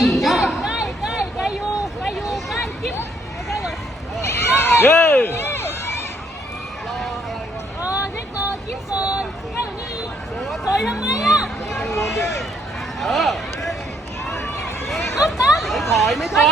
chỉ cho ไม่ถอยไม่ถอย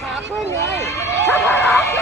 打不赢，打不赢。可不可